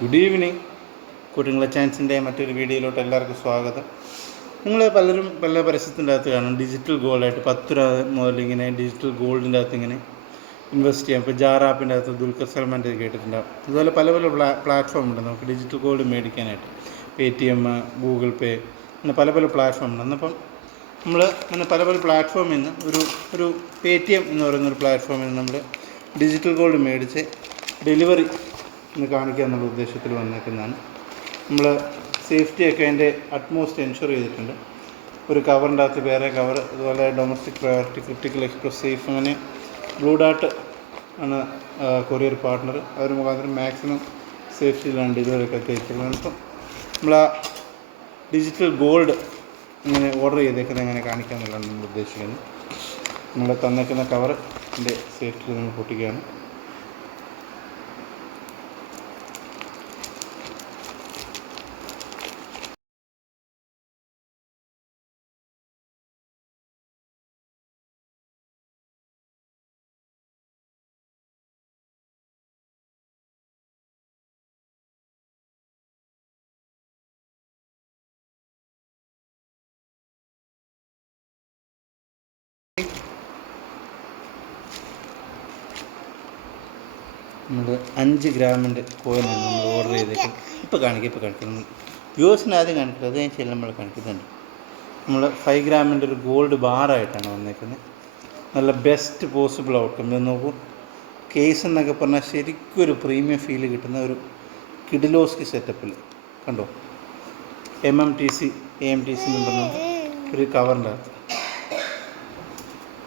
Good evening കുട്ടിങ്ങളെ ചാൻസിൻ്റെ മറ്റൊരു വീഡിയോയിലോട്ട് എല്ലാവർക്കും സ്വാഗതം. നിങ്ങൾ പലരും പല പരസ്യത്തിൻ്റെ അകത്ത് കാണും ഡിജിറ്റൽ ഗോൾഡായിട്ട് 10 രൂപ മുതൽ ഇങ്ങനെ ഡിജിറ്റൽ ഗോൾഡിൻ്റെ അകത്ത് ഇങ്ങനെ ഇൻവെസ്റ്റ് ചെയ്യാം. ഇപ്പോൾ ജാർ ആപ്പിൻ്റെ അകത്ത് ദുൽഖർ സൽമാൻ്റെ കേട്ടിട്ടുണ്ടാകും. അതുപോലെ പല പല പ്ലാറ്റ്ഫോം ഉണ്ട് നമുക്ക് ഡിജിറ്റൽ ഗോൾഡ് മേടിക്കാനായിട്ട്. പേടിഎം, ഗൂഗിൾ പേ, അങ്ങനെ പല പല പ്ലാറ്റ്ഫോം ഉണ്ട്. എന്നപ്പം നമ്മൾ അങ്ങനെ പല പല പ്ലാറ്റ്ഫോമിൽ നിന്ന് ഒരു പേടിഎം എന്ന് പറയുന്നൊരു പ്ലാറ്റ്ഫോമിൽ നിന്ന് നമ്മൾ ഡിജിറ്റൽ ഗോൾഡ് മേടിച്ച് ഡെലിവറി എന്ന് കാണിക്കുക എന്നുള്ള ഉദ്ദേശത്തിൽ വന്നേക്കുന്നതാണ്. നമ്മൾ സേഫ്റ്റിയൊക്കെ അതിൻ്റെ അറ്റ്മോസ്റ്റ് എൻഷുർ ചെയ്തിട്ടുണ്ട്. ഒരു കവറിൻ്റെ അകത്ത് വേറെ കവർ, അതുപോലെ domestic priority, critical express safe, അങ്ങനെ ബ്ലൂ ഡാർട്ട് ആണ് കൊറിയർ പാർട്ട്ണർ. അവർ മുഖാന്തരം മാക്സിമം സേഫ്റ്റിയിലാണ് ഡെലിവറിയൊക്കെ എത്തിയിരിക്കുന്നത്. അപ്പം നമ്മൾ ആ ഡിജിറ്റൽ ഗോൾഡ് ഇങ്ങനെ ഓർഡർ ചെയ്തേക്കുന്നത് എങ്ങനെ കാണിക്കാമെന്നുള്ളതാണ് നമ്മൾ ഉദ്ദേശിക്കുന്നത്. നമ്മൾ തന്നേക്കുന്ന കവറിൻ്റെ സേഫ്റ്റി നമ്മൾ പൊട്ടിക്കുകയാണ്. നമ്മൾ 5 ഗ്രാമിൻ്റെ കോയിനാണ് നമ്മൾ ഓർഡർ ചെയ്തേക്കുന്നത്. ഇപ്പോൾ കാണിക്കുന്നത് വ്യൂവേഴ്സിന് ആദ്യം കാണിക്കുന്നത്, അത് കഴിഞ്ഞാൽ നമ്മൾ കാണിക്കുന്നുണ്ട്. നമ്മൾ 5 ഗ്രാമിൻ്റെ ഒരു ഗോൾഡ് ബാറായിട്ടാണ് വന്നേക്കുന്നത്. നല്ല ബെസ്റ്റ് പോസിബിൾ ഔട്ട്കം. ഇത് നോക്കൂ, കേസ് എന്നൊക്കെ പറഞ്ഞാൽ ശരിക്കും ഒരു പ്രീമിയം ഫീൽ കിട്ടുന്ന ഒരു കിഡിലോസ്കി സെറ്റപ്പിൽ കണ്ടോ. MMTC AMTC എന്ന് പറഞ്ഞ ഒരു കവറിൻ്റെ അകത്ത്.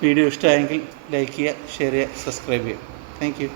വീഡിയോ ഇഷ്ടമായെങ്കിൽ ലൈക്ക് ചെയ്യുക, ഷെയർ ചെയ്യുക, സബ്സ്ക്രൈബ് ചെയ്യുക. Thank you.